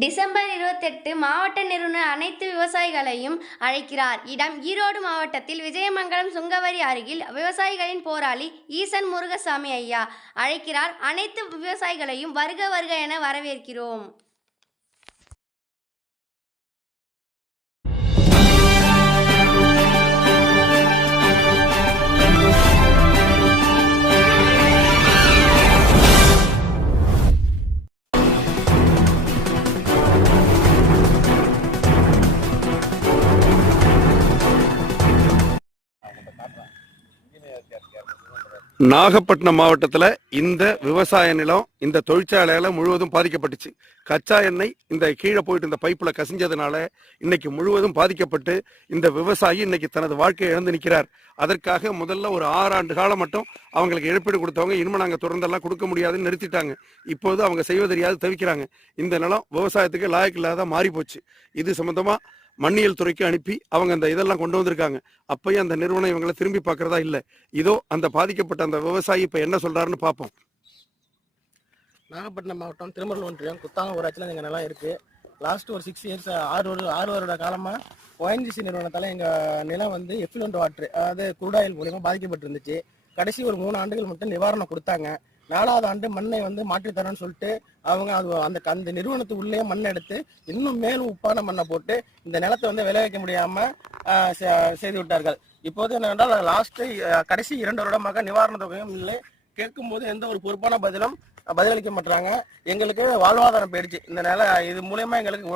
December 28 மாவட்ட நிறுவனர் அனைத்து விவசாயிகளையும் அழைக்கிறார். இடம் ஈரோடு மாவட்டத்தில் விஜயமங்கலம் சுங்கவரி அருகில் விவசாயிகளின் போராளி ஈசன் முருகசாமி ஐயா அழைக்கிறார். அனைத்து விவசாயிகளையும் வருக வருக என வரவேற்கிறோம். நாகப்பட்டினம் மாவட்டத்தில் இந்த விவசாய நிலம் இந்த தொழிற்சாலையால் முழுவதும் பாதிக்கப்பட்டுச்சு. கச்சா எண்ணெய் இந்த கீழே போயிட்டு இந்த பைப்பில் கசிஞ்சதுனால இன்னைக்கு முழுவதும் பாதிக்கப்பட்டு இந்த விவசாயி இன்னைக்கு தனது வாழ்க்கையை இழந்து நிற்கிறார். அதற்காக முதல்ல ஒரு 6 ஆண்டு காலம் மட்டும் அவங்களுக்கு இழப்பீடு கொடுத்தவங்க இனிமே நாங்கள் தொடர்ந்தெல்லாம் கொடுக்க முடியாதுன்னு நிறுத்திட்டாங்க. இப்போது அவங்க செய்வதறியாது தவிக்கிறாங்க. இந்த நிலம் விவசாயத்துக்கு லாயக்கு இல்லாத மாறி போச்சு. இது சம்பந்தமா மண்ணியல் துறைக்கு அனுப்பி அவங்க அந்த இதெல்லாம் கொண்டு வந்திருக்காங்க. அப்பயும் அந்த நிறுவனம் இவங்களை திரும்பி பார்க்கறதா இல்லை. இதோ அந்த பாதிக்கப்பட்ட அந்த விவசாயி இப்ப என்ன சொல்றாருன்னு பார்ப்போம். நாகப்பட்டினம் மாவட்டம் திருமருள் ஒன்றியம் குத்தாலம் ஊராட்சியில் எங்கள் நிலம் இருக்கு. லாஸ்ட் ஒரு 6 இயர்ஸ் 6 வருட காலமாக ONGC நிறுவனத்தால் எங்கள் நிலம் வந்து எஃப்ளூயன்ட் வாட்டர் அதாவது குரூடாயில் மூலியமாக பாதிக்கப்பட்டிருந்துச்சு. கடைசி ஒரு 3 ஆண்டுகள் மட்டும் நிவாரணம் கொடுத்தாங்க. 4வது ஆண்டு மண்ணை வந்து மாற்றித்தரேன்னு சொல்லிட்டு அவங்க அந்த நிறுவனத்துக்கு உள்ளே மண்ணை எடுத்து இன்னும் மேலும் உப்பான மண்ணை போட்டு இந்த நிலத்தை வந்து விளைவிக்க முடியாம செய்து விட்டார்கள். இப்போது என்னவென்றால் லாஸ்ட் கடைசி 2 வருடமாக நிவாரண தொகையும் இல்லை. கேட்கும் போது எந்த ஒரு பொறுப்பான பதிலளிக்க மாட்டாங்க. எங்களுக்கு வாழ்வாதாரம் போயிடுச்சு. இந்த இது மூலயமா எங்களுக்கு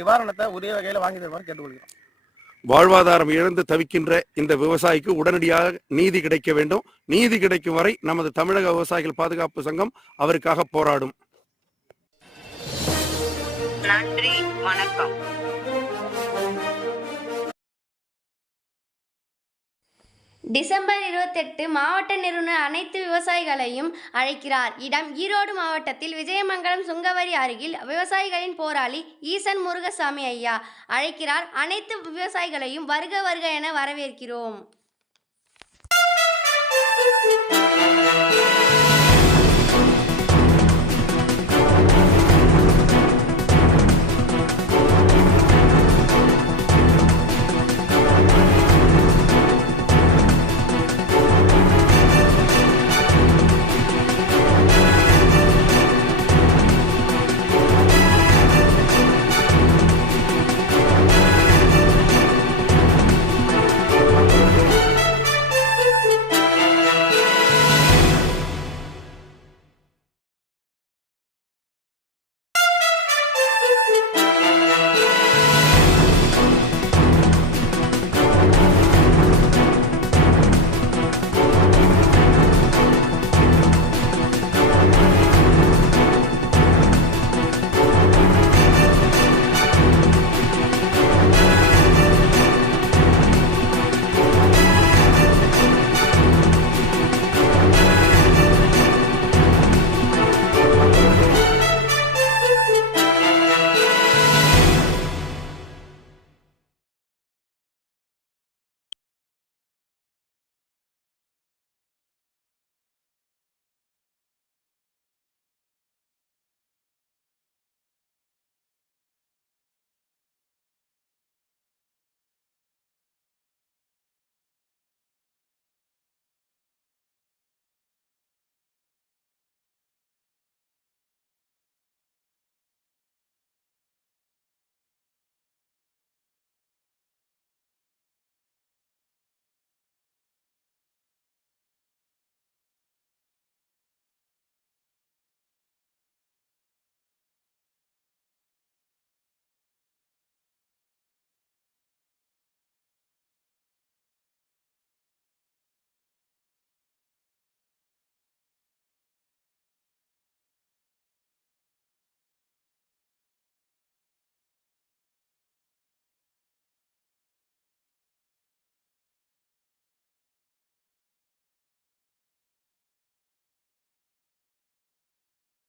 நிவாரணத்தை உரிய வகையில வாங்கி தருமாறு கேட்டுக்கொள்கிறோம். வாழ்வாதாரம் இழந்து தவிக்கின்ற இந்த விவசாயிக்கு உடனடியாக நீதி கிடைக்க வேண்டும். நீதி கிடைக்கும் வரை நமது தமிழக விவசாயிகள் பாதுகாப்பு சங்கம் அவருக்காக போராடும். நன்றி, வணக்கம். டிசம்பர் 28 மாவட்ட நிறுவனர் அனைத்து விவசாயிகளையும் அழைக்கிறார். இடம் ஈரோடு மாவட்டத்தில் விஜயமங்கலம் சுங்கவரி அருகில் விவசாயிகளின் போராளி ஈசன் முருகசாமி ஐயா அழைக்கிறார். அனைத்து விவசாயிகளையும் வருக வருக என வரவேற்கிறோம்.